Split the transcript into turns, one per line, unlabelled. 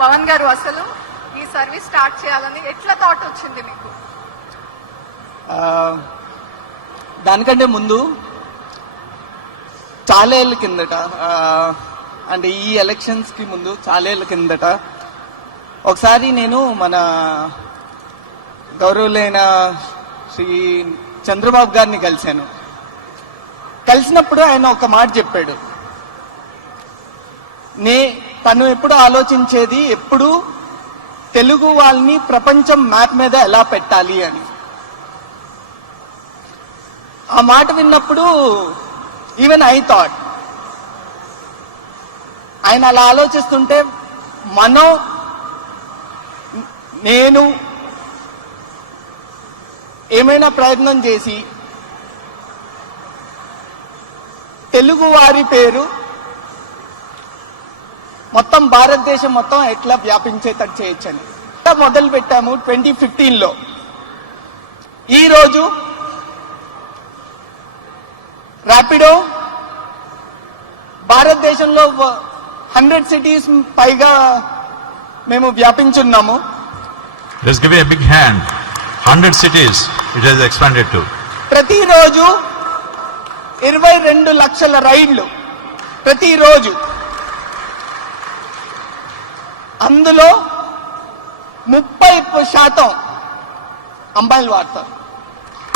పవన్ గారు అసలు ఈ సర్వీస్ స్టార్ట్ చేయాలని ఎట్లా థాట్ వచ్చింది మీకు?
దానికంటే ముందు చాలా ఏళ్ళ కిందట అంటే ఈ ఎలక్షన్స్కి ముందు చాలా ఏళ్ళ కిందట ఒకసారి నేను మన గౌరవులైన శ్రీ చంద్రబాబు గారిని కలిశాను. కలిసినప్పుడు ఆయన ఒక మాట చెప్పాడు. నే తను ఎప్పుడు ఆలోచించేది? ఎప్పుడు? తెలుగు వాళ్ళని ప్రపంచం మ్యాప్ మీద ఎలా పెట్టాలి అని. ఆ మాట విన్నప్పుడు ఈవెన్ ఐ థాట్ ఆయన అలా ఆలోచిస్తుంటే మనం నేను ఏమైనా ప్రయత్నం చేసి తెలుగు వారి పేరు మొత్తం భారతదేశం మొత్తం ఎట్లా వ్యాపించేటట్టు చేయొచ్చని మొదలు పెట్టాము ట్వంటీ ఫిఫ్టీన్లో ఈ రోజు ర్యాపిడో భారతదేశంలో హండ్రెడ్ సిటీస్ పైగా మేము వ్యాపించున్నాము
Let's give a big hand. 100 cities it has expanded to.
ప్రతిరోజు ఇరవై రెండు లక్షల రైళ్ళు ప్రతిరోజు అందులో ముప్పై శాతం అమ్మాయిలు వాడతారు.